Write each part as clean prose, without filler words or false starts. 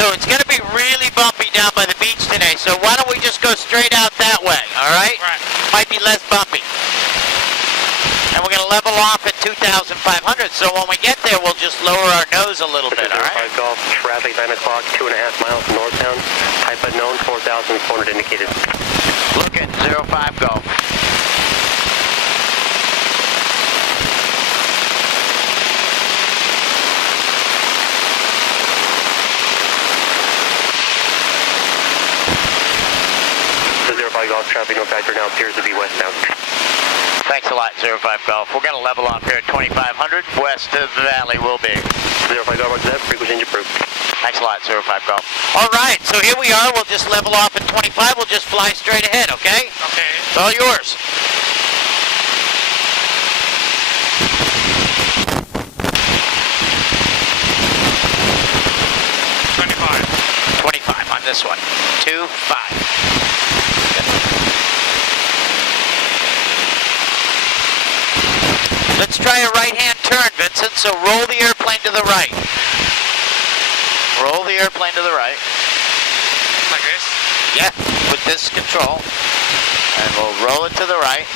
So it's going to be really bumpy down by the beach today, so why don't we just go straight out that way, all right? Right. Might be less bumpy. And we're going to level off at 2,500, so when we get there, we'll just lower our nose a little bit, all right? 05 Golf, traffic 9 o'clock, 2.5 miles northbound, type unknown, 4,400 indicated. Looking, 05 Golf. The 05 Golf, traffic no factor now appears to be westbound. Thanks a lot, 05 Golf. We're going to level off here at 2,500. West of the valley will be. 05 Golf, roger that. Frequency change approved. Thanks a lot, 05 Golf. All right, so here we are. We'll just level off at 25. We'll just fly straight ahead, okay? Okay. It's all yours. On this one. 25. Let's try a right-hand turn, Vincent. So roll the airplane to the right. Roll the airplane to the right. Like this? Yeah, with this control. And we'll roll it to the right.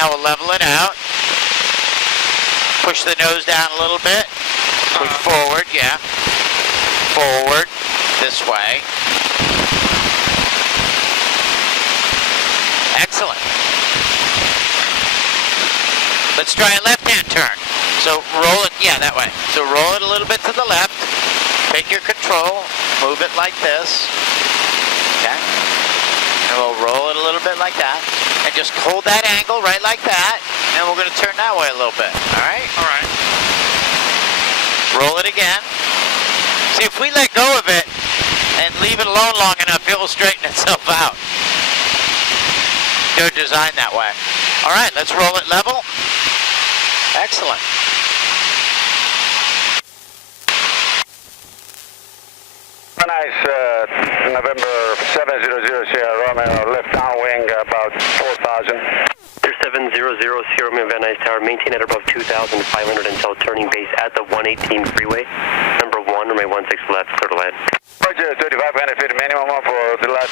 Now we'll level it out. Push the nose down a little bit. Push forward, yeah. Forward, this way. Excellent. Let's try a left-hand turn. So roll it, yeah, that way. So roll it a little bit to the left. Take your control, move it like this. Okay. And we'll roll it a little bit like that. And just hold that angle right like that. And we're going to turn that way a little bit. All right? All right. Roll it again. See, if we let go of it and leave it alone long enough, it will straighten itself out. They're designed that way. All right, let's roll it level. Excellent. Nice, November 700 Sierra Romeo, left downwind about 4,000. 700 Sierra Romeo Van Nuys Tower, maintain at above 2,500 until turning base at the 118 freeway. Number 1, runway 16 left, clear to land. Roger, 2,500 feet minimum for the last,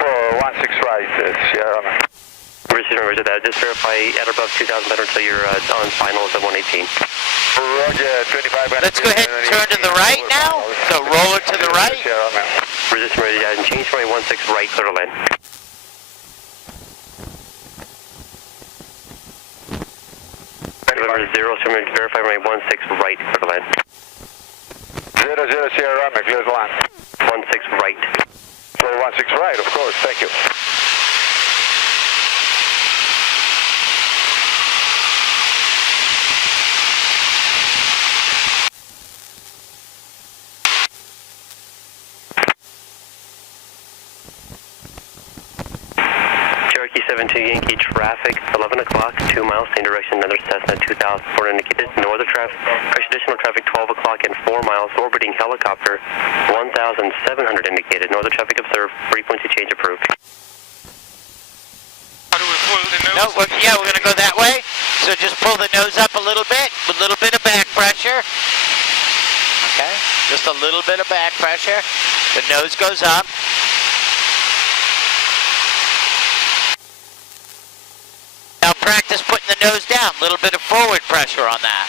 for 16 right, Sierra Romeo. Roger that, just verify at above 2,500 until you're on final at the 118. Roger, 2,500. Let's go ahead and turn to the right now. So roll it to the right. Resistant ready and change runway 16 right, clear to land. November 0, verify runway 16 right, clear to land. 00 Sierra Romeo, clear to land. 16 right. For 16 right, of course, thank you. Cherokee 72 Yankee traffic, 11 o'clock, 2 miles, same direction, another Cessna 2004 indicated. No other traffic, additional traffic 12 o'clock and 4 miles, orbiting helicopter 1,700 indicated. No other traffic observed, frequency change approved. How do we pull the nose? No, yeah, we're going to go that way. So just pull the nose up a little bit with a little bit of back pressure. Okay, just a little bit of back pressure. The nose goes up. Now practice putting the nose down. A little bit of forward pressure on that.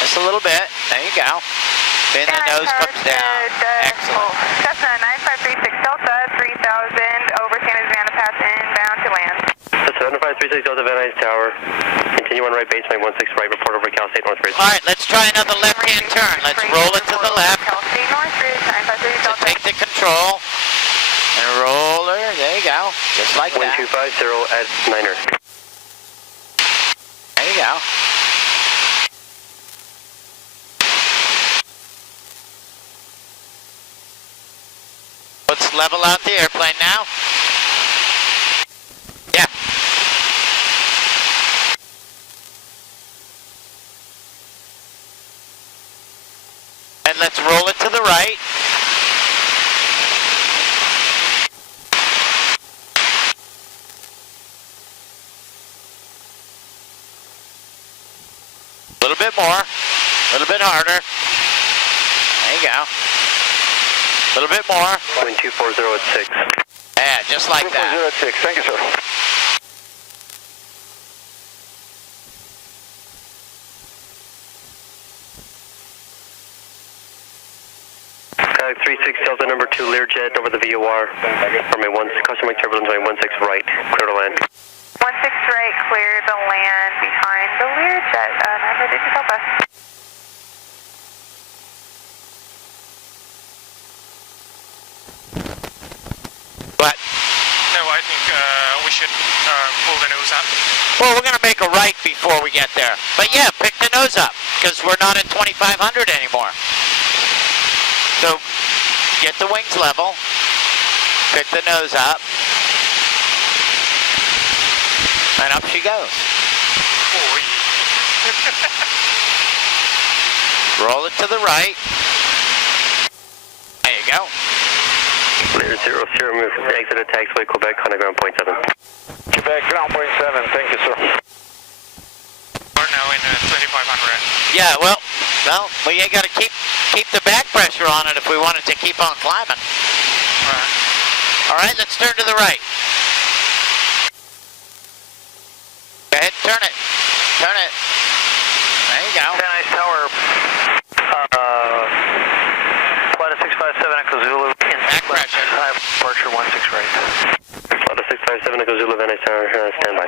Just a little bit. There you go. Then the nose comes down. Excellent. Cessna 9536 Delta 3000 over San Isabella Pass inbound to land. Cessna 9536 Delta Van Nuys Tower. Continue on right base, 16 right, report over Cal State Northridge. All right, let's try another left-hand turn. Let's roll it to the left. Cal State Northridge 953 So Delta. take the control and roll her. There you go. Just like that. 1250 at Niner. There you go. Let's level out the airplane now. Yeah. And let's roll it to the right. go. A little bit more. Wind 240 at 6. Yeah, just like that. 240 at 6. Thank you, sir. Kayak 36 Delta number 2 Learjet over the VOR. Runway 1, custom turbulence, runway 16 right, clear to land. 16 right, clear to land behind the Learjet. November Digit Delta. What? No, I think we should pull the nose up. Well, we're going to make a right before we get there. But yeah, pick the nose up, because we're not at 2,500 anymore. So, get the wings level, pick the nose up, and up she goes. Oh, Roll it to the right. There you go. Clear 00, move exit at taxiway Quebec, contact ground point 7. Quebec, ground point 7. Thank you, sir. we're now in 2,500. Yeah, well, we ain't got to keep the back pressure on it if we wanted to keep on climbing. Right. All right, let's turn to the right. Go ahead, turn it. Turn it. There you go. Van Nuys Tower, flight of 657 Echo Zulu. Back pressure. Departure 16 right. Flight of 657 Echo Zulu, Van Nuys Tower, standby.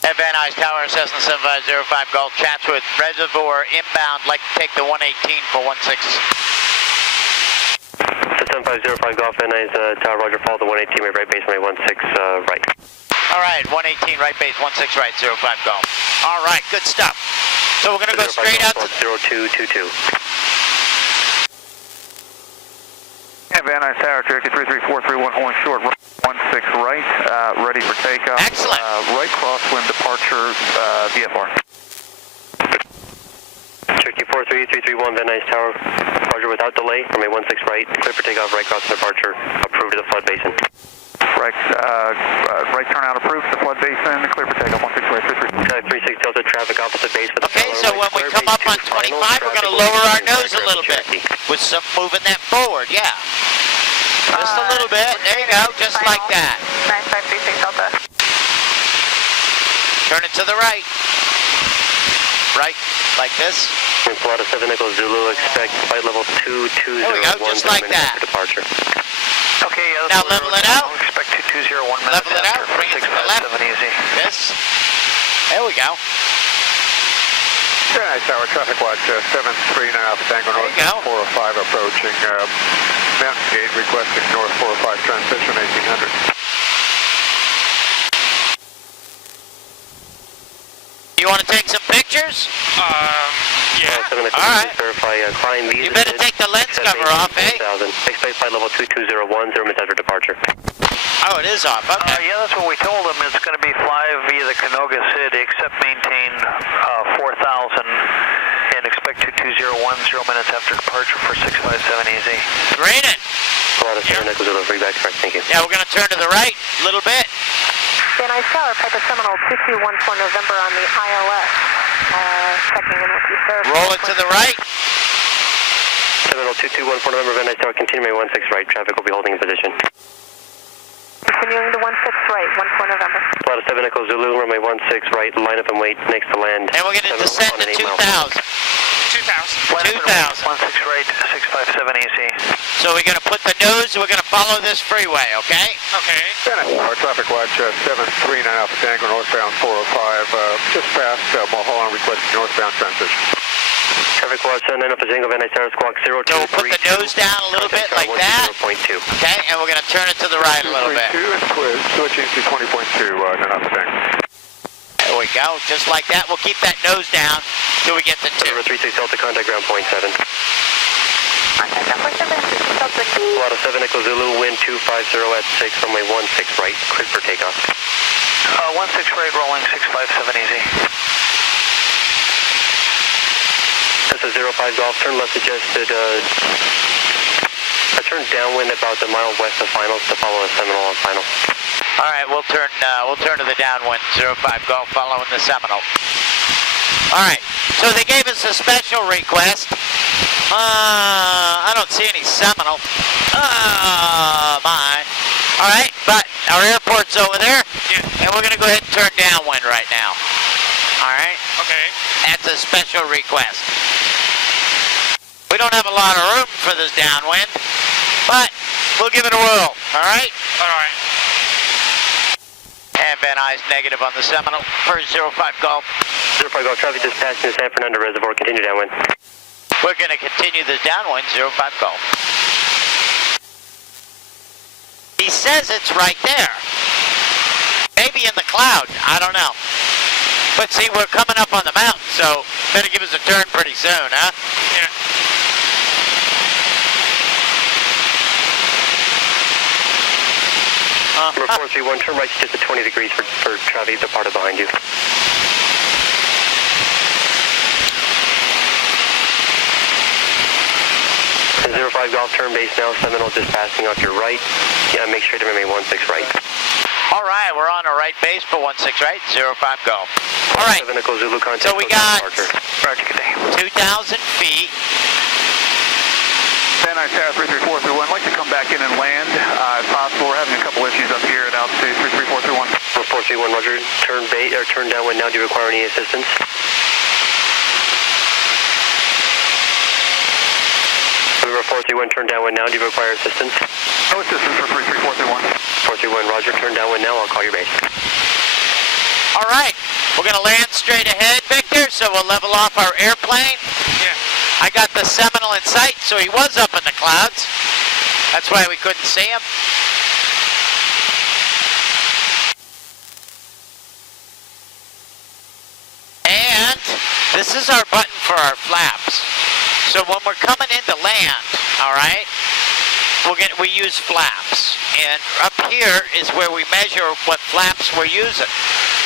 At Van Nuys Tower, Cessna 7505 Golf, Chatsworth Reservoir, inbound, like to take the 118 for 16. 7505 Golf, Van Nuys Tower, Roger, follow the 118, right base, runway 16 right. All right, 118, right base, 16 right, 05 Golf. All right, good stuff. So we're going to go straight out to... 0222. Yeah, Van Nuys Tower, Cherokee 33431, holding short, 16 right, ready for takeoff. Excellent. Right crosswind departure, VFR. Cherokee 43331, Van Nuys Tower, Roger, without delay, runway 16 right, clear for takeoff, right cross departure, approved to the flood basin. Right turnout approved, the flood basin, clear for takeoff, 16 right, 36 Delta traffic opposite base with Okay, so when we come up on 25, we're going to lower our nose a little bit with some moving that forward, yeah. Just a little bit, there you go, just like that. 9536 Delta. Turn it to the right. Right, like this. Flight of 7 Echo Zulu, expect flight level 2201. There we go, just like that. For departure. Okay, yeah, Now level it out. Expect 2201 minutes Level it out, after for bring it to the 657 left. easy. This. There we go. Van Nuys Tower, traffic watch 73 now, Tango North There you go. 405 approaching Mountain Gate, requesting North 405 transition 1800. You want to take some pictures? Yeah. All right. Verify climb visa. You better take the lens cover off, eh? Expect flight level 2201, 0 minutes after departure. Oh, it is off, okay. Yeah, that's what we told them. It's going to be fly via the Canoga City, except maintain 4,000 and expect 2201, 0 minutes after departure for 657 easy. Green it. Flight of 7 Echo Zulu, free back track, thank you. Yeah, we're going to turn to the right a little bit. Van Nuys Tower, Piper Seminole 2214 November on the ILS. Checking in with you, sir. Roll it to the right. 70221 November, Van Nuys Tower, continue 16 right, traffic will be holding in position. Continuing to 16 right, 14 November. Flight of 7 Echo Zulu, runway 16 right, line up and wait next to land. And we're going to descend to 2,000. 2,000. 2,000. 16 right, 657 easy. So we're going to put the nose, we're going to follow this freeway, okay? Okay. Van Nuys Tower, traffic watch 73 now, Tango northbound 405, just past Mulholland, requesting northbound transition. Traffic watch 9 up Tango, Van Nuys Tower, squawk 0232. So we'll put the nose down a little bit like that. 0.2. Okay, and we're going to turn it to the right a little bit. 232 and switching to 20.2, not Tango. There we go, just like that. We'll keep that nose down till we get to 2. Number 36 Delta, contact ground point 7. Contact ground point 7, 36 Delta. Flight of 7 Echo Zulu, wind 250 at 6, runway 16 right, clear for takeoff. 16 right, rolling 657 easy. That's a 05 Golf, turn left suggested, I turned downwind about a mile west of finals to follow a Seminole on final. All right, we'll turn to the downwind, 05 Golf, following the Seminole. All right, So they gave us a special request. I don't see any Seminole. My. All right, but our airport's over there, and we're going to go ahead and turn downwind right now. All right? Okay. That's a special request. We don't have a lot of room for this downwind, but we'll give it a whirl. All right? All right. And Van Nuys negative on the Seminole for 05 Golf. 05 Golf, traffic just passing the San Fernando Reservoir, continue downwind. We're going to continue this downwind, 05 Golf. He says it's right there. Maybe in the cloud, I don't know. But see, we're coming up on the mountain, so better give us a turn pretty soon, huh? Yeah. Number 431, turn right just at 20 degrees for traffic departed behind you. 05 Golf, turn base now, Seminole just passing off your right. Yeah, make sure to remain 16 right. All right, we're on the right base for 16 right, 05 Golf. All right, 7 Echo Zulu contact. so we got Roger, good day. 2,000 feet. Van Nuys Tower 33431, I'd like to come back in and land. If possible, we're having a couple issues up here at altitude 33431. 431, Roger, turn base, or turn downwind now, do you require any assistance? Number 431, turn downwind now, do you require assistance? No assistance for 33431. 431, Roger, turn downwind now, I'll call your base. All right, we're going to land straight ahead, Victor, so we'll level off our airplane. Yeah. I got the Seminole in sight, so he was up in the clouds. That's why we couldn't see him. And this is our button for our flaps. So when we're coming into land, all right, we use flaps. And up here is where we measure what flaps we're using.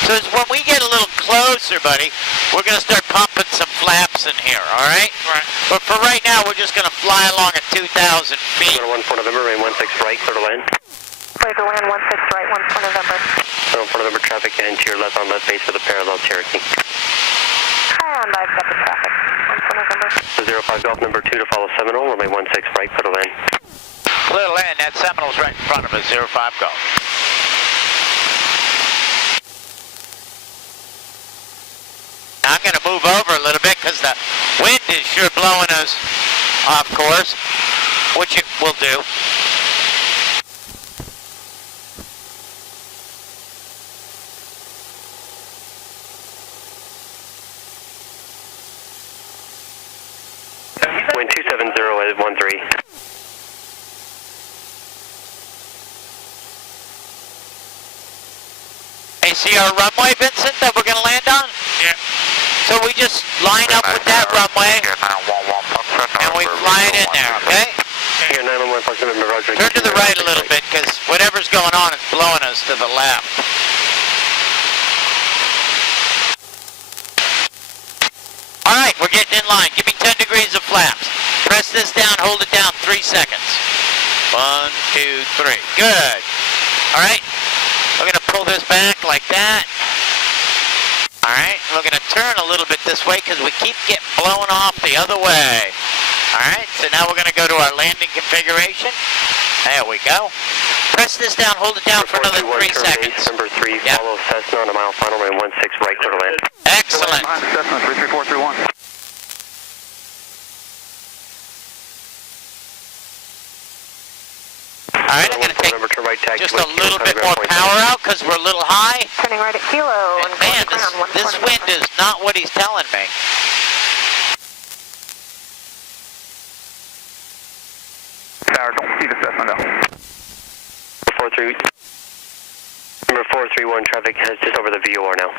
So it's when we get a little closer, buddy, we're going to start pumping some flaps in here, all right? Right. But for right now, we're just going to fly along at 2,000 feet. 1 November, rain 16 right, clear to land. Clear to land 16 right, 1 November. 1 November traffic and to your left on left base for the parallel Cherokee. And I've got the traffic, 1 November. So 05 Golf number 2 to follow Seminole, remain 16 right, clear to land. Clear to land, that Seminole's right in front of us, 05 Golf. I'm going to move over a little bit because the wind is sure blowing us off course, which it will do. Wind 270 at 13. Hey, see our runway, Vincent, that we're going to land on? Yeah. So we just line up with that runway, and we fly it in there, okay? Here, 911, Fox November, Roger. Turn to the right a little bit, because whatever's going on is blowing us to the left. All right, we're getting in line. Give me 10 degrees of flaps. Press this down, hold it down, 3 seconds. 1, 2, 3. Good. All right, we're going to pull this back like that. All right, we're going to turn a little bit this way because we keep getting blown off the other way. All right, so now we're going to go to our landing configuration. There we go. Press this down, hold it down for another 3 seconds. Number 3, Yep. follow Cessna on a mile final, remain 16 right, clear to land. Excellent. Behind the Cessna 33431. All right, I'm going to take November, turn right, taxi, just a little bit more power out because we're a little high. Turning right at Kilo and And going man, to ground, this 1 wind is not what he's telling me. Tower, don't see the Cessna now. 43. Number 431, traffic has just over the VOR now.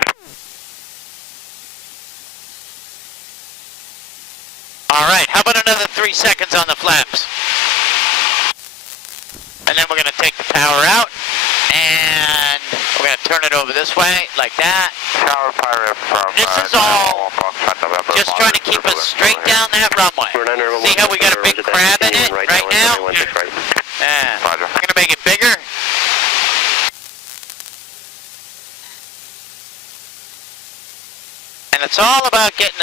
All right, how about another 3 seconds on the flaps? And then we're going to take the power out, and we're going to turn it over this way, like that. Tower Pirate from This is all just trying to keep us straight down that runway. See how we got a big crab in it right now? Yeah. Roger. I'm going to make it bigger. And let's It's all about getting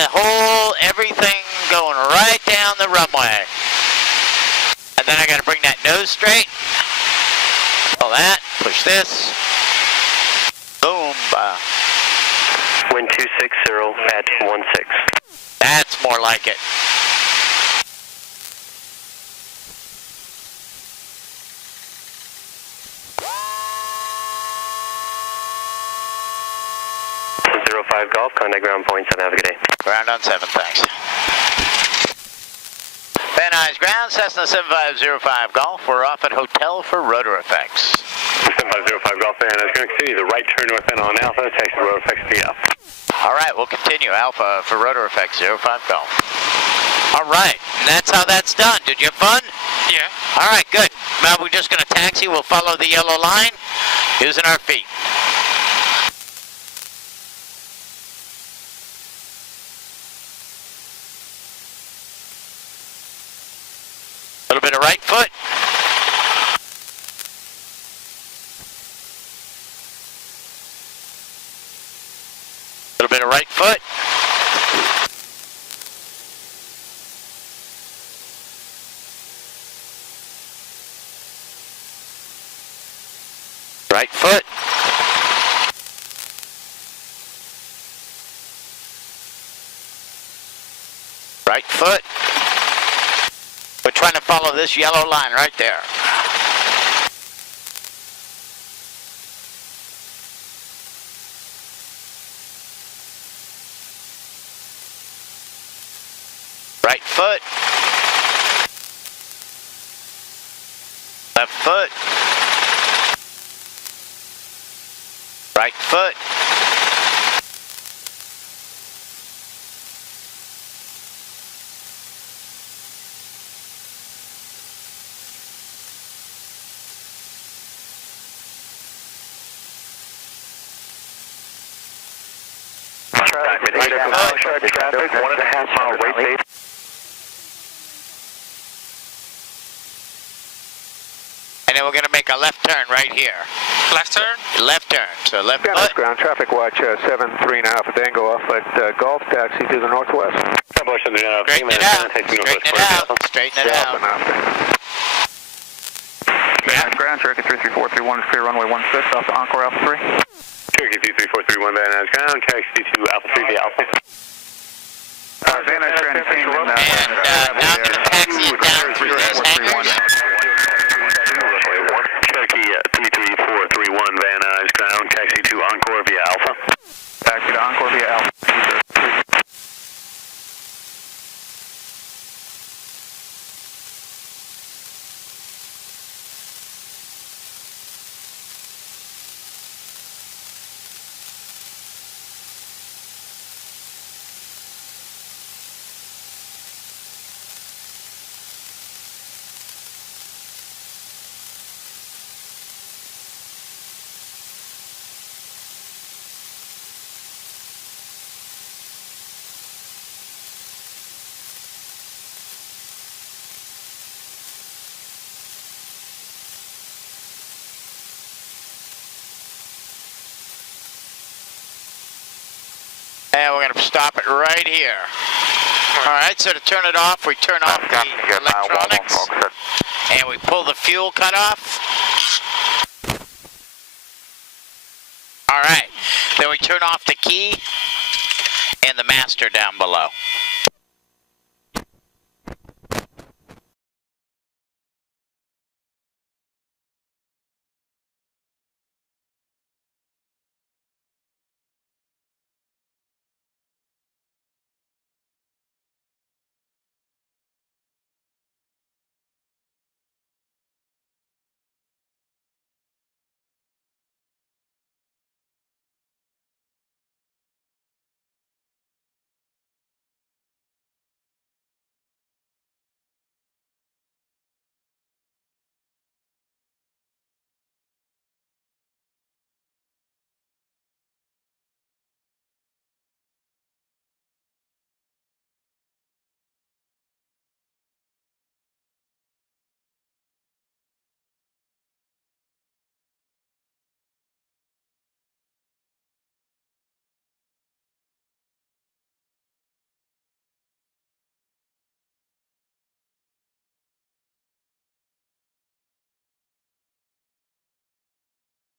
everything going right down the runway. And then I got to bring that nose straight. Pull that, push this. Boom. Wind 260 at 16. That's more like it. Golf, contact ground point 7, have a good day. Ground on 7, thanks. Van Nuys ground, Cessna 7505 Golf. We're off at Hotel for Rotor Effects. 7505 Golf, Van Nuys going to continue the right turn north end on Alpha, taxi Rotor Effects to up. All right, we'll continue Alpha for Rotor Effects 05 Golf. All right, and that's how that's done. Did you have fun? Yeah. All right, good. Now we're just going to taxi. We'll follow the yellow line using our feet. A little bit of right foot. A little bit of right foot. Right foot. Right foot. We're trying to follow this yellow line right there. Right foot. Left foot. Right foot. Traffic, 1.5 mile wait tape. And then we're going to make a left turn right here. Left turn? Left turn. So left Van Nuys foot. ground, traffic watch 739 Dango off at Golf, taxi to the northwest. Straighten it out. Straighten it out. Straighten it out. Van Nuys ground, Cherokee 33431, clear runway 16 off to Encore Alpha 3. Cherokee 33431, Van Nuys ground, taxi to Alpha 3 via Alpha. Van Nuys ground, team in And now I'm going to taxi it down through these hangars. Cherokee 33431, Van Nuys ground, taxi to Encore via Alpha. Taxi to Encore via Alpha. And we're going to stop it right here. All right, so to turn it off, we turn off the electronics, and we pull the fuel cutoff. All right, then we turn off the key and the master down below.